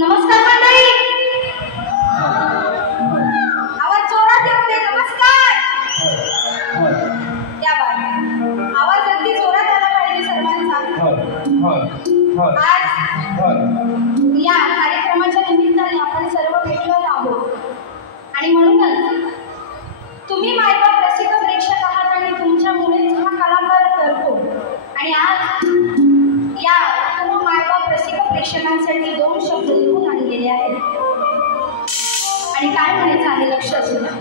नमस्कार मंडळी, आवाज जोरात येते. नमस्कार. त्या बात आवाज अगदी जोरात आला पाहिजे सर्वांचा. आज या कार्यक्रमाच्या निमित्ताने आपण सर्व भेटलो आहोत आणि म्हणूनच तुम्ही मायबाप रसिक प्रेक्षक आहात आणि तुमच्यामुळेच हा कलाकार करतो. आणि आज या मायबाप रसिक प्रेक्षकांसाठी 2 शब्द लिहून आणलेले आहेत आणि काय म्हणायचं आहे लक्ष असू द्या.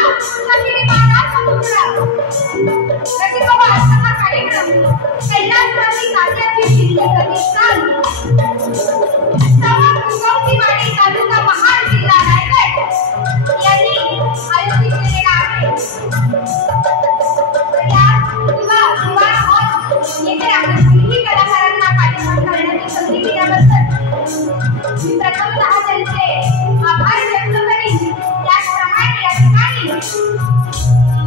सखी माना समुद्रा रसिको आजचा हा कार्यक्रम कैलासवासी काव्याची शिल्लकची चाल सवा कुंभवती वाडी तालुका महाड जिल्हा रायगड यांनी आयोजित केलेला आहे. या युवा हॉल येथे आपल्या कुणीही कलाकारांना कार्यक्रम करण्याची संधी दिल्याबद्दल मी प्रथमतः त्यांचे आभार व्यक्त करीन. त्याचप्रमाणे या ठिकाणी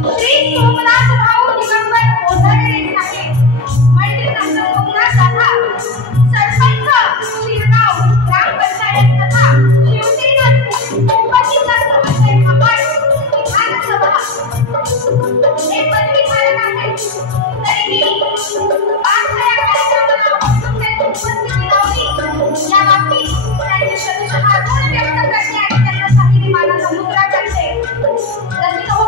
श्री सोमनाथ भाऊ दिगंबर ओझरडे साहेब मंडळी आमचा सोमनाथ दादा सरपंच शिरगाव ग्रामपंचायत तथा शिवसेनाच उपजिल्हा समन्वय महाड विधानसभा हे पदवी धारक आहेत. तरीही आजच्या या कार्यक्रमाला आपण त्यांची उपस्थिती लावली या बाबतीत त्यांचे शतशः आभार व्यक्त करते आणि त्यांना साहित्य मानाचा मुद्रा करते. रसिको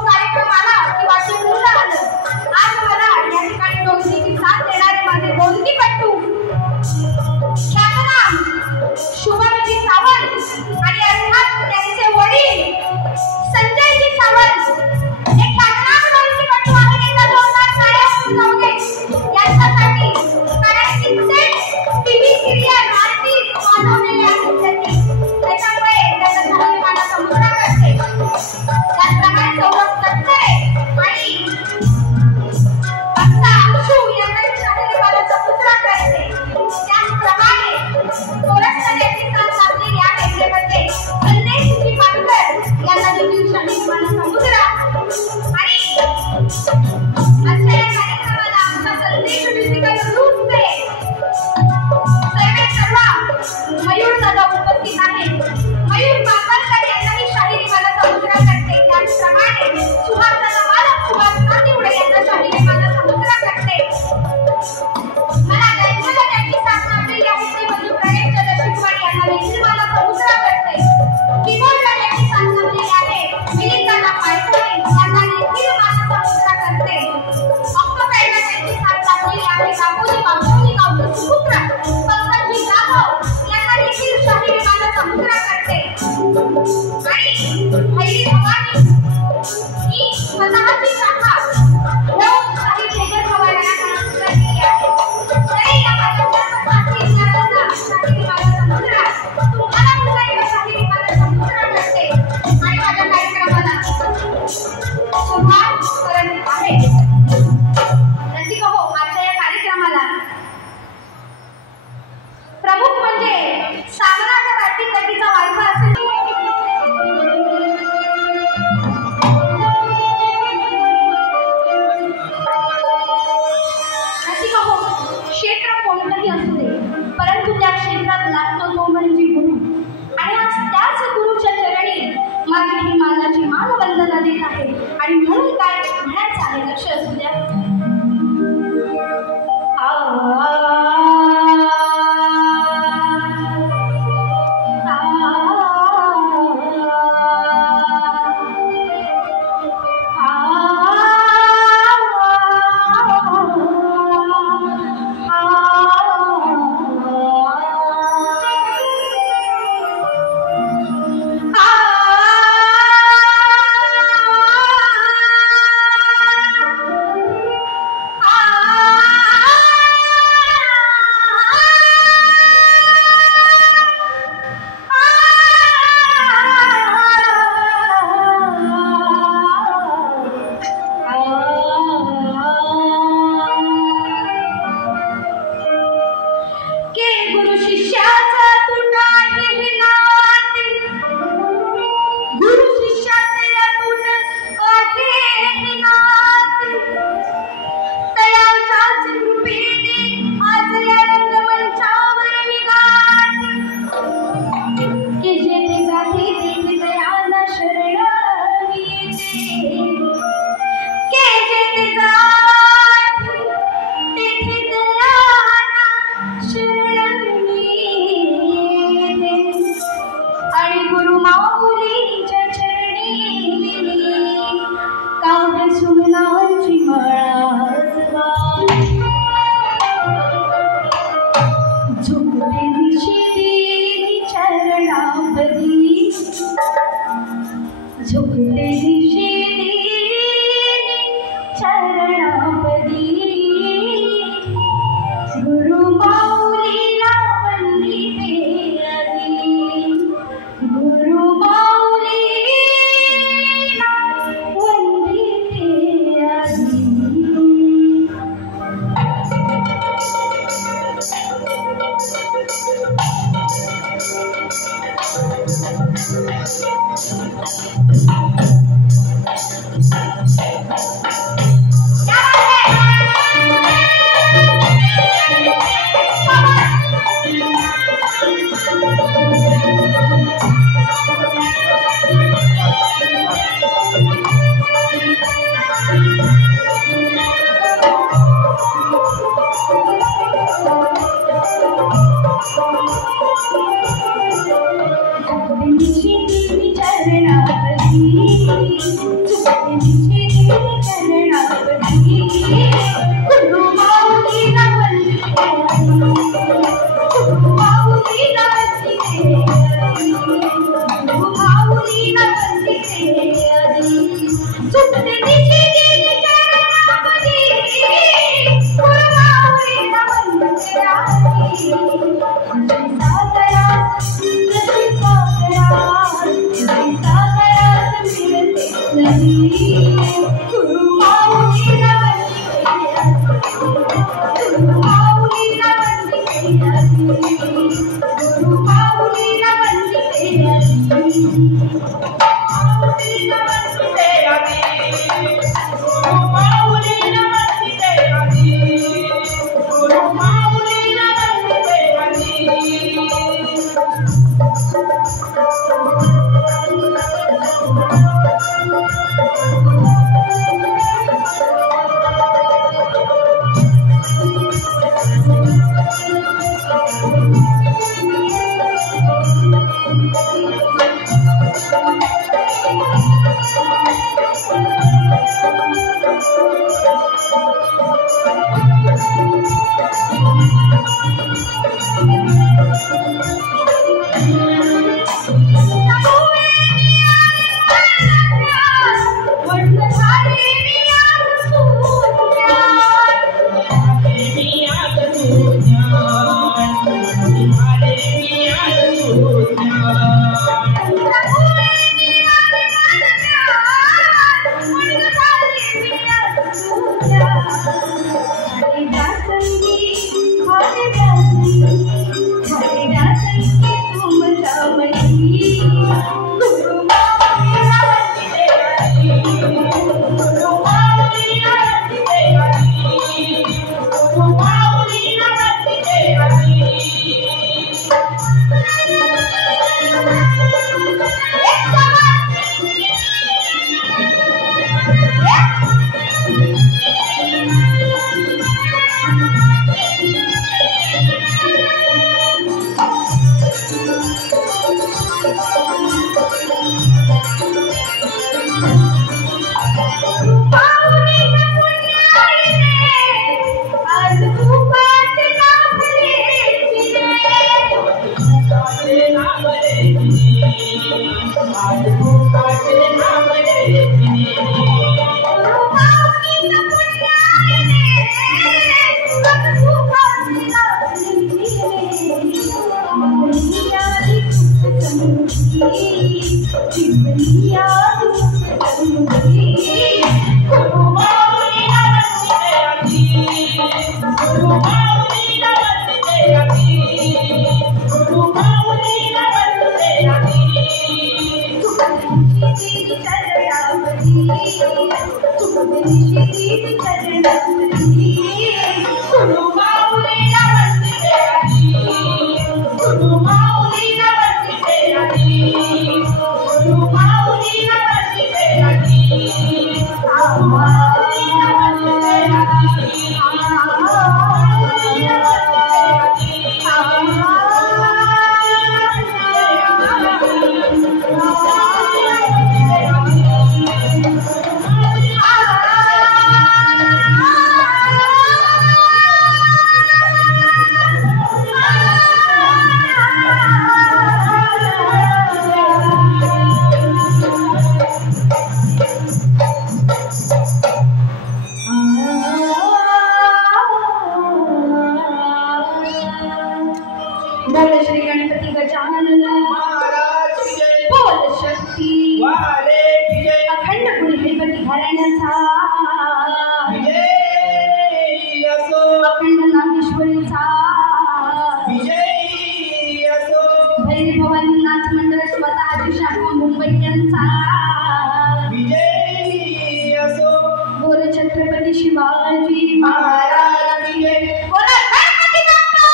शिवाजी महाराज की जय. बोला गणपती बाप्पा.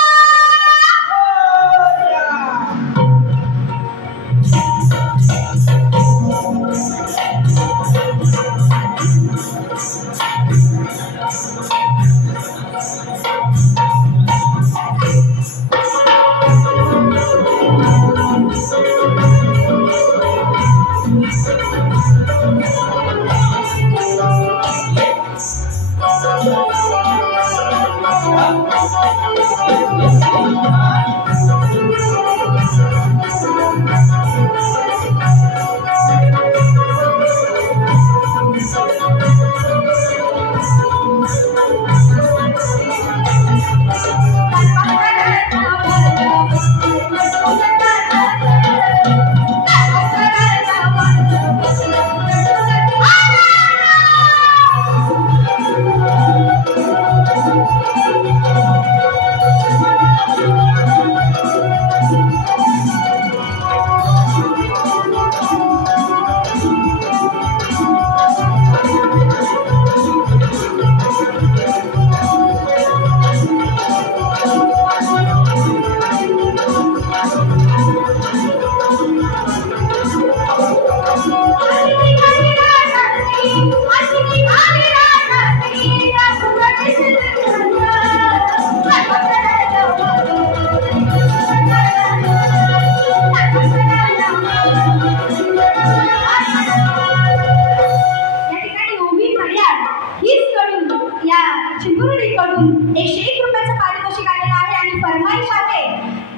चिमुरडीकडून 101 रुपयाचं पारितोषिक आलेलं आहे आणि फरमाईश आहे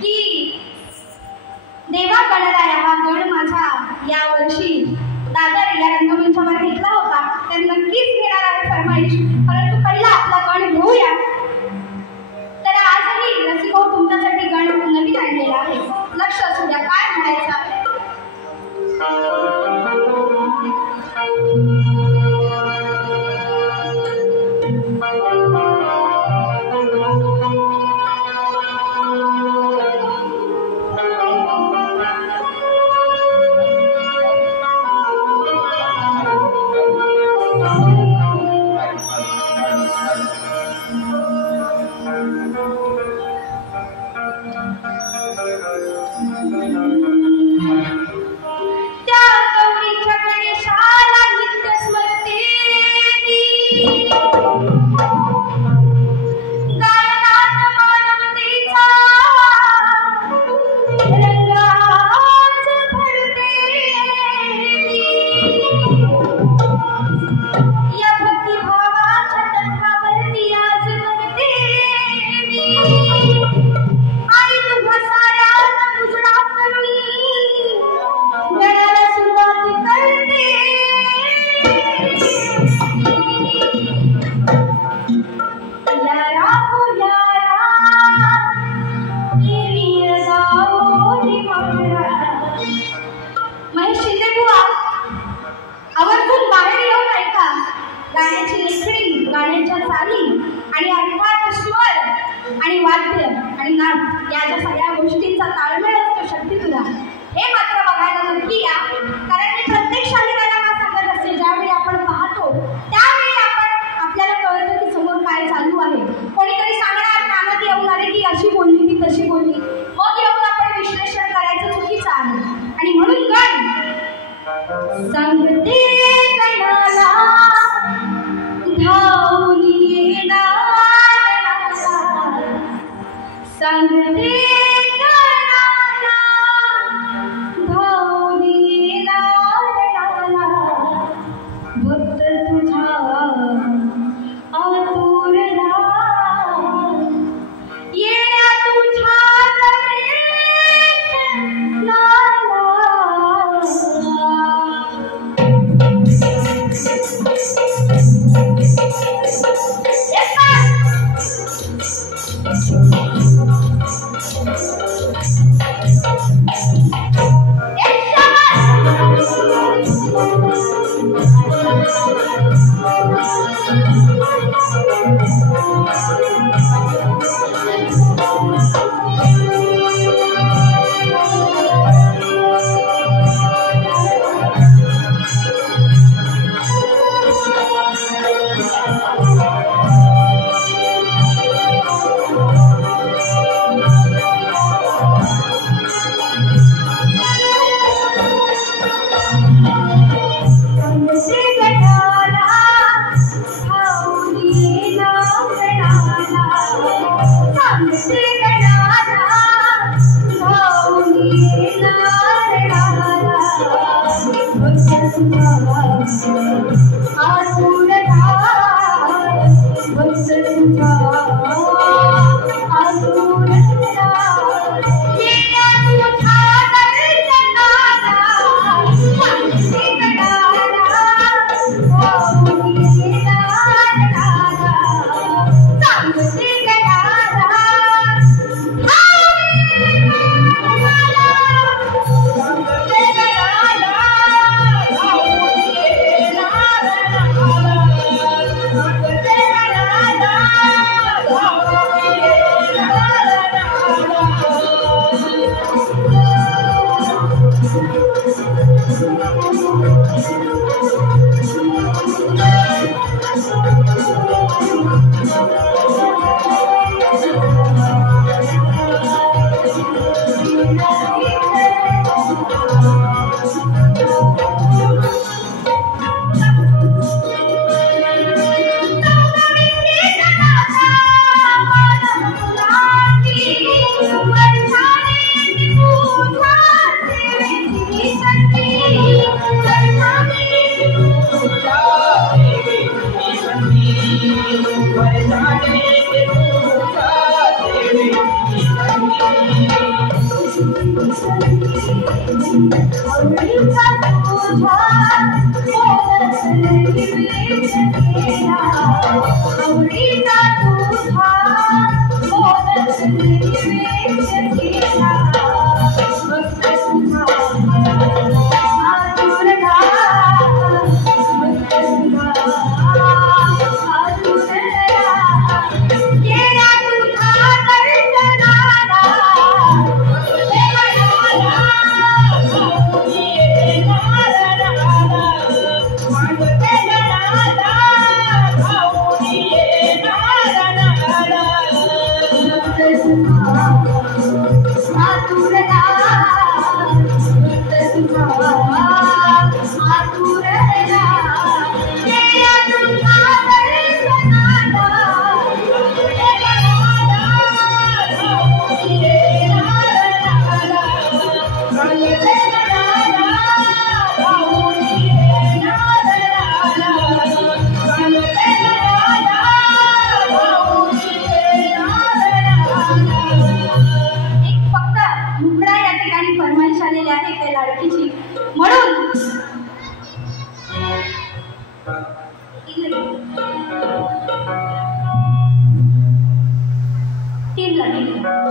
की देवा गणराया हा गण माझा या वर्षी दादा या रंगमंचावर घेतला होता तर नक्कीच घेणार आहे फरमाईश. परंतु पहिला आपला गण घेऊया. तर आजही रसिको तुमच्यासाठी गण नवीन आणलेला आहे. लक्ष असू द्या काय म्हणायचं आहे. गाण्याची लेखणी, गाण्याच्या चाली आणि अर्थात स्वर आणि वाद्य आणि नाद या ज्या सगळ्या गोष्टींचा ताळमेळ असतो शक्ती तुला हे मात्र बघायला नक्की या. कारण मी प्रत्येक शाहिराला का सांगत असते ज्यावेळी आपण पाहतो त्यावेळी आपल्याला कळतं की समोर काय चालू आहे. कोणीतरी सांगणार कानात येऊन आले की अशी बोलली ती तशी बोलली मग येऊन आपण विश्लेषण करायचं चुकीचं आहे. आणि म्हणून गण सांगते गणाला धावून येणार सांगते गणाला धावून येणार भक्त तुझा आतुरला येण्या तुझ्या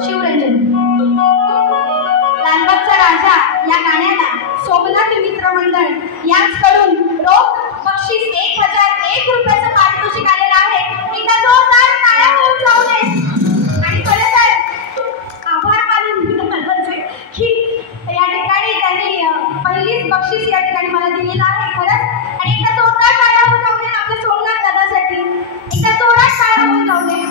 शिवरंजन लालबागचा राजा या गाण्याला सोमनाथ मित्र मंडळ यांच्याकडून रोख बक्षीस 1001 रुपयाचं पारितोषिक आलेलं आहे. एकदा जोरदार टाळ्या होऊन जाऊ दे. आणि खरं तर आभार मानून की या ठिकाणी त्यांनी पहिलीच बक्षीस या ठिकाणी मला दिलेलं आहे खरंच. आणि एकदा जोरदार टाळ्या होऊन जाऊ दे आपल्या सोमनाथ दादासाठी. एकदा जोरात टाळ्या होऊन जाऊ दे.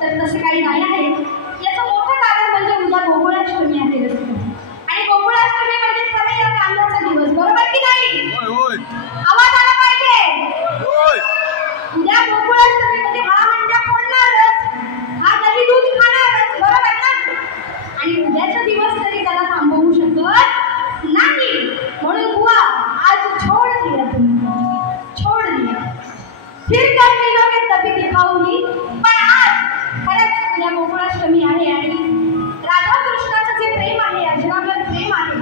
तर तसे काही नाही आहे. याचं मोठं कारण गोकुळाष्टमी आहे रसिकांनो. आणि गोकुळाष्टमी म्हणजे खरं या चांदण्याचा दिवस, बरोबर की नाही? आवाज आला पाहिजे. उद्या गोकुळाष्टमी म्हणजे हा हंडा फोडणारच, हा दही दूध खाणारच, बरोबर ना? आणि उद्याचा दिवस तरी त्याला थांबवू शकत नाही. म्हणून बुवा आज छोड़ दिया तुम्ही, छोड़ दिया, फिर कर मिलोगे तभी दिखाऊंगी. पण आज खरंच उद्या गोकुळाष्टमी आहे आणि राधा कृष्णाचं जे प्रेम आहे, अजरामर प्रेम आहे,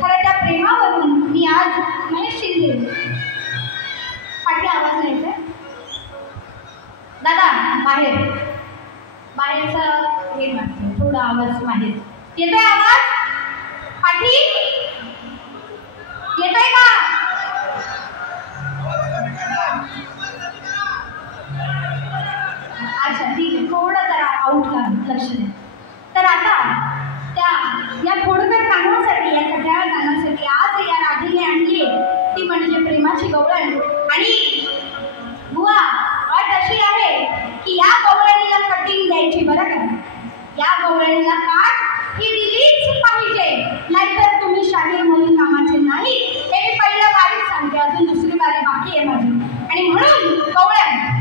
खरं त्या प्रेमावरून मी आज महेश शिंदे पाठी आवाज नाही येते दादा, बाहेरचा हे म्हणते थोडा आवाज बाहेर येतोय. आवाज पाठी येतोय का? अच्छा ठीक आहे, थोडं जरा आउटला लक्ष द्या. तर आता या थोडक्यात गाण्यासाठी, या कट्याळ गाण्यासाठी आज या राधेने आणली ती म्हणजे प्रेमाची गवळण. आणि बुवा अट अशी आहे की या गवळणीला कटिंग द्यायची, बरं का? या गवळणीला काट ही दिलीच पाहिजे, नाहीतर तुम्ही शाहीर म्हणून कामाचे नाही. हे मी पहिल्या बारीत सांगते, अजून दुसरी बारी बाकी आहे माझी. आणि म्हणून गवळण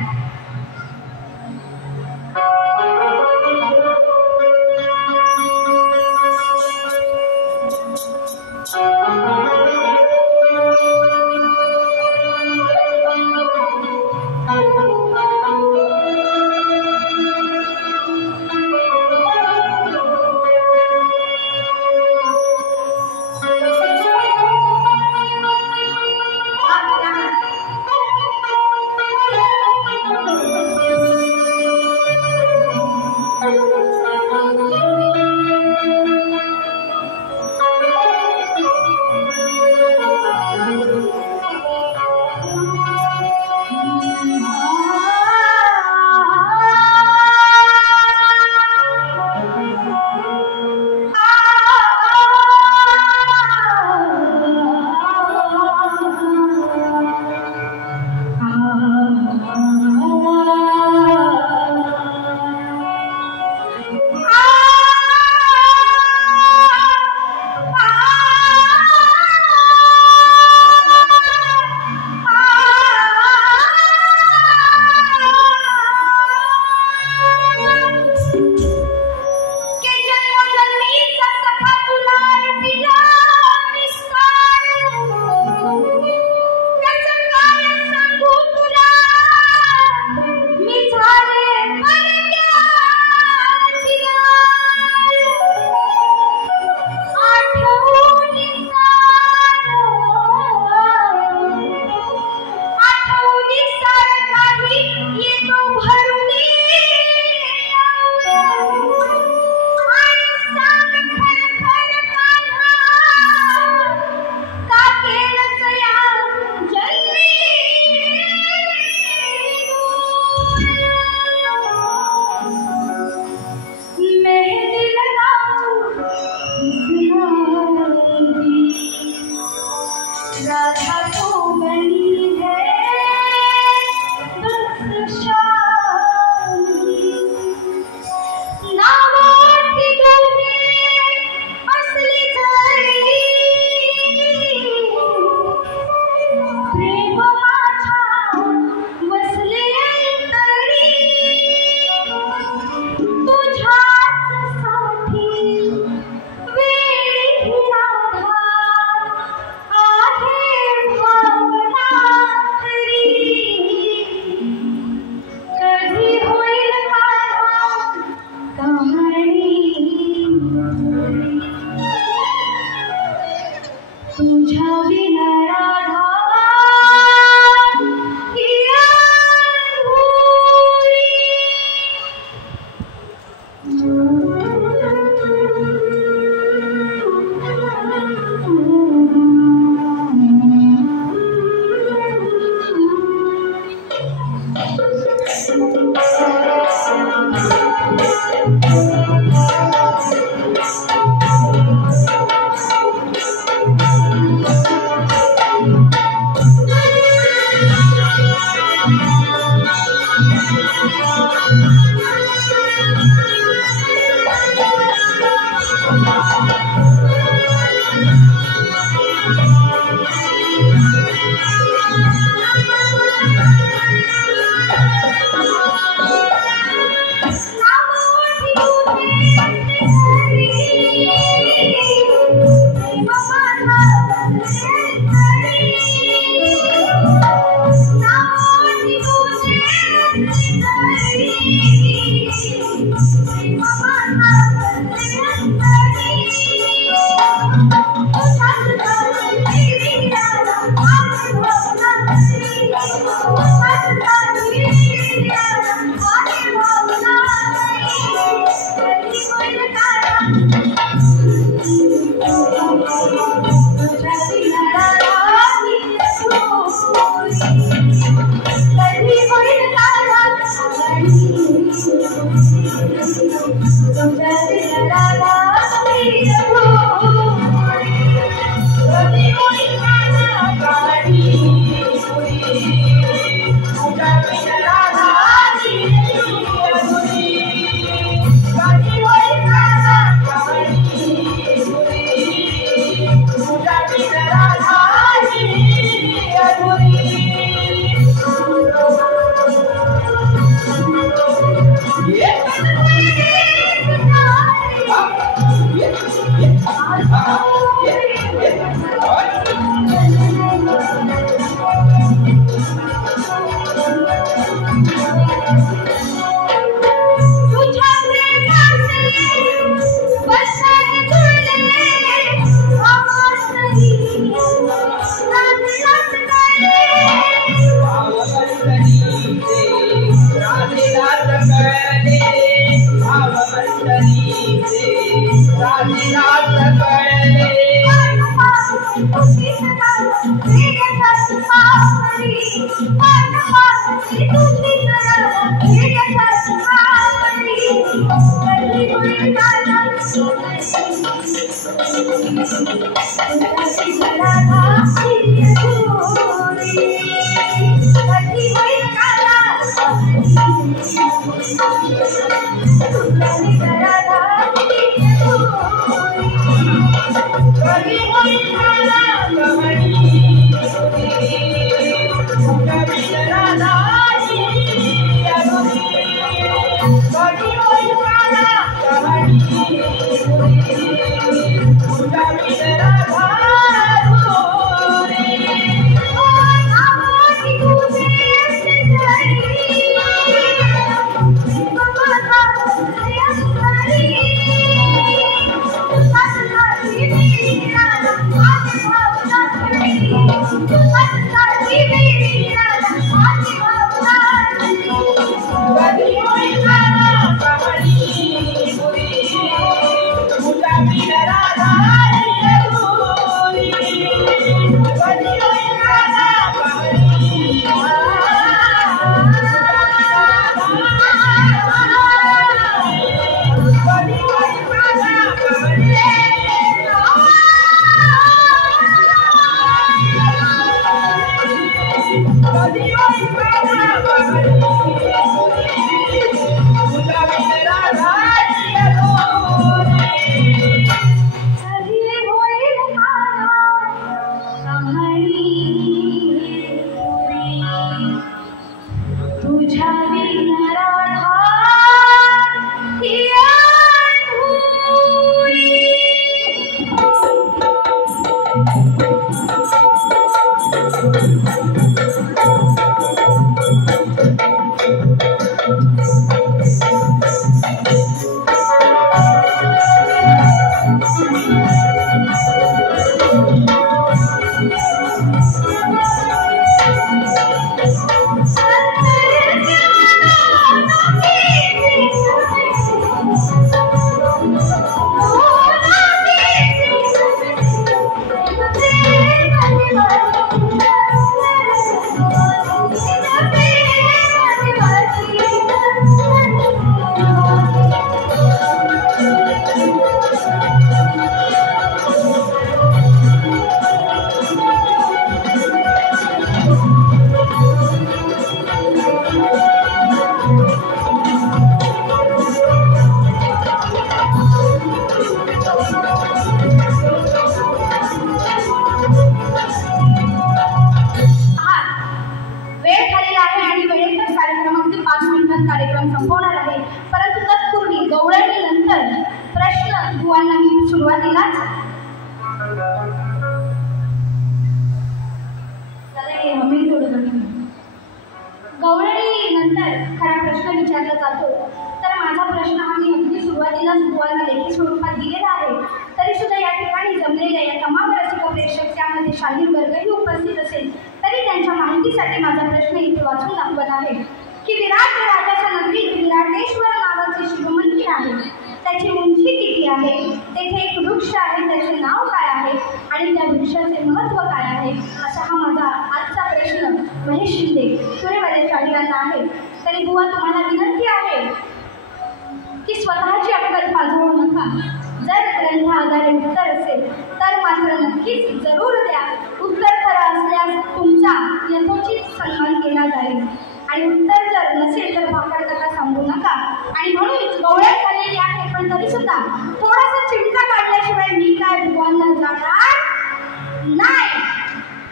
नाही,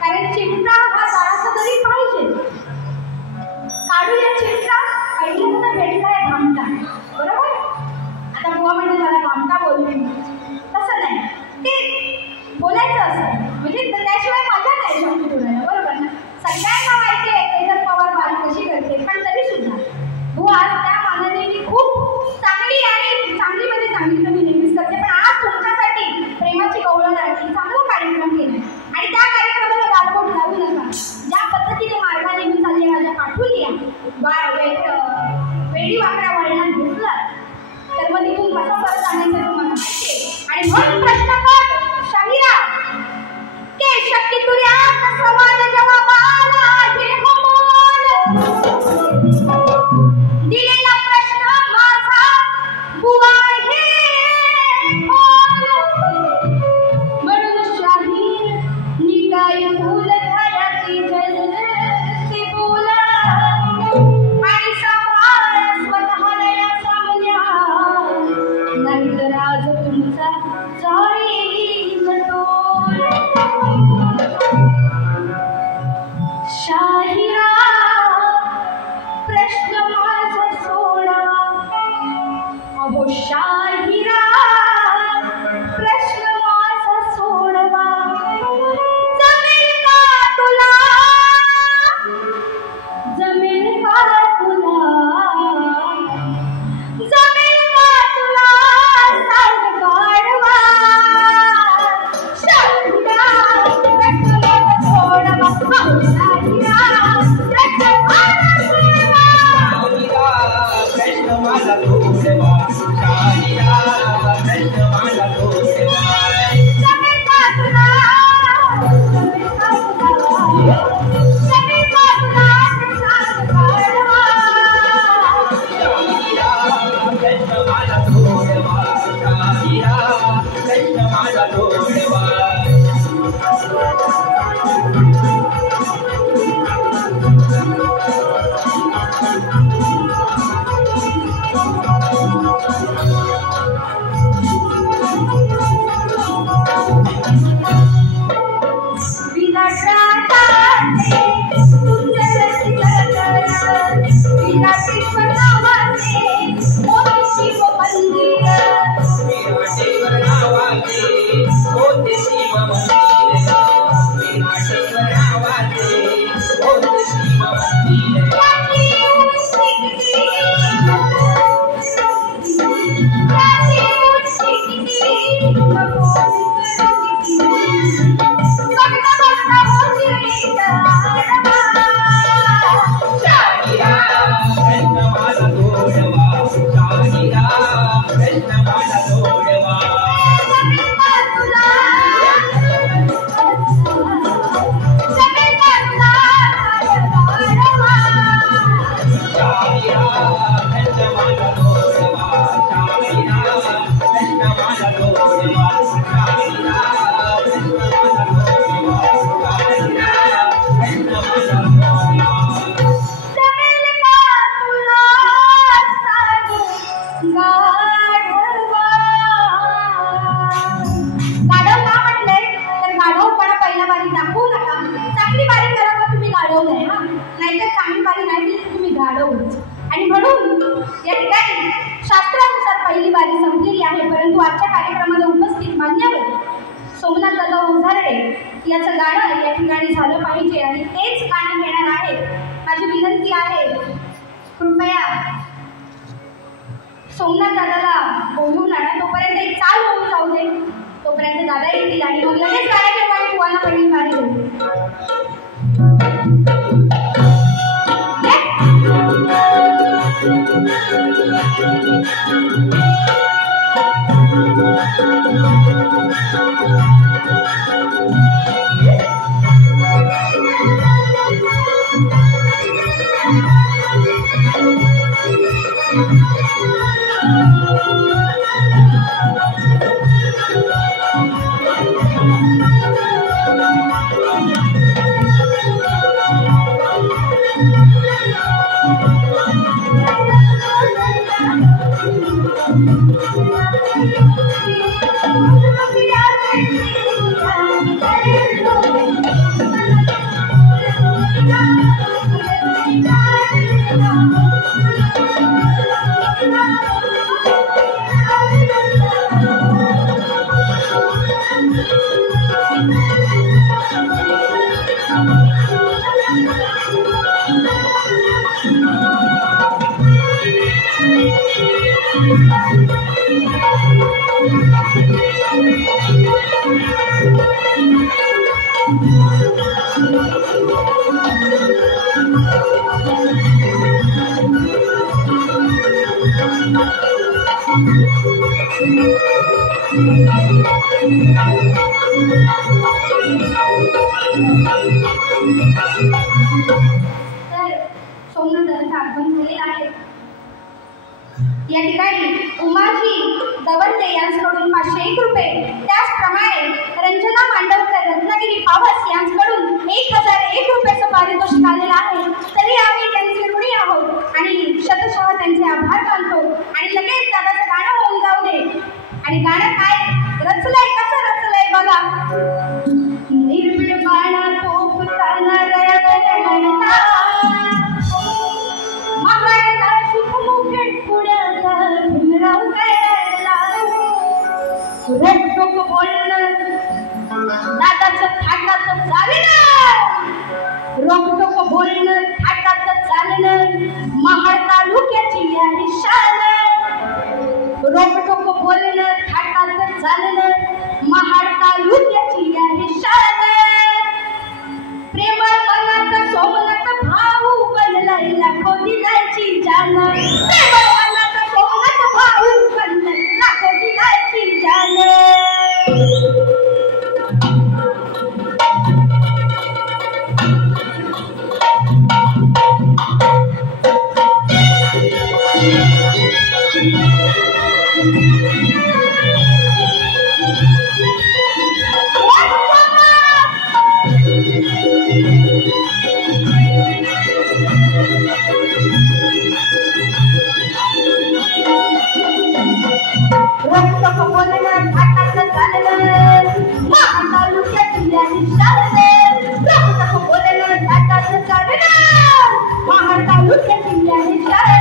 कारण चिमटा हा जरासा तरी पाहिजे. काढूया चिमटा, पहिल्यांदा भेटलाय भामटा, बरोबर. आता बुवा म्हणजे मला भामटा बोलते, तसं नाही, ते बोलायचं असतं, म्हणजे त्याशिवाय मजा नाही शक्ती बोलायला, बरोबर ना. सगळ्यांना माहिती आहे केदार पवार बारी कशी करते, पण तरी सुद्धा बुवा त्या मानाने मी खूप चांगली आणि चांगली म्हणजे चांगली तर मी नेहमीच करते, पण आज तुमच्यासाठी प्रेमाची गवळणासाठी चांगला कार्यक्रम केला आणि त्या कार्यक्रमाला गालबोट लावू नका. ज्या पद्धतीने मार्गाने मी चालले माझ्या पाठवून या वेडी वाकड्या वळणात घुसला तर मग तिथून कसा परत आणायचं तुम्हाला माहिती आहे. आणि म्हणून प्रश्न कर शाहिरा के शक्ती तुर्या सवाल जवाबाला हे कमाल दिलेला प्रश्न माझा बुवा हे म्हणून शाहीर निकाय फूल घराती जलते बोला आणि सांभाळ स्वतःला या सामन्या नाहीतर आज तुमचा जाईल टोल. शाहिरा प्रश्न माझा सोडा, अहो शाहिरा प्रश्न माझा सोडवा. जमेल का तुला, जमेल का तुला, जमेल का तुला सांग गाढवा. शाहिरा प्रश्न माझा सोडवा, अहो शाहिरा प्रश्न माझा सोडवा. कृष्ण माझा सोडवा, शाहिरा कृष्ण माझा सोडवा. जमेल का तुला, जमेल का तुला, जमेल का तुला सांग गाढवा. शाहिरा कृष्ण माझा सोडवा, शाहिरा कृष्ण माझा सोडवा. आणि म्हणून या ठिकाणी शास्त्रानुसार पहिली बारी संपलेली आहे, परंतु आजच्या कार्यक्रमाला उपस्थित मान्यवर सोमनाथ दादा उंझारडे याचं गाणं या ठिकाणी झालं पाहिजे आणि तेच गाणं घेणार आहे. माझी विनंती आहे कृपया सोमनाथ दादाला बोलवून आणा, तोपर्यंत एक चाल होऊन जाऊ दे, तोपर्यंत दादा येतील आणि मग लगेच गाण्याच्या वेळी तुम्हाला पहिली बारी देऊ. सोमनाथांचं आगमन झालेलं आहे. या ठिकाणी उमाजी दवंते यांच्याकडून 501 रुपये, त्याचप्रमाणे रंजना मांडवकर रत्नागिरी पावस यांच्याकडून 1001 रुपयाचं पारितोषिक आलेलं आहे. तरी आम्ही त्यांचे ऋणी आहोत आणि शतशः त्यांचे आभार मानतो. आणि लगेच दादाचं गाणं होऊन जाऊ दे. आणि गाणं काय रचलंय, कसं रचलंय बघा. निर्भीड बाणा तोफ चालणाऱ्या गगनता, महाराजा शुभमुखेट पुण्याचा भीमराव तयारला. रटोक बोलणं दादाचं थाटाचं चालणं, रोकटोक बोलणं थाटाचं चालणं, महाड तालुक्याची आणि शान. रोकटोक बोलणं थाटाचं चालणं, महाड तालुक्याची आणि शान. प्रेमळ मनाचा सोमनाथ भाऊ बनलाय लाखो दिलायची जान. प्रेमळ मनाचा सोमनाथ भाऊ बनलाय लाखो दिलायची जान. महाड तालुक्याची आणि शान.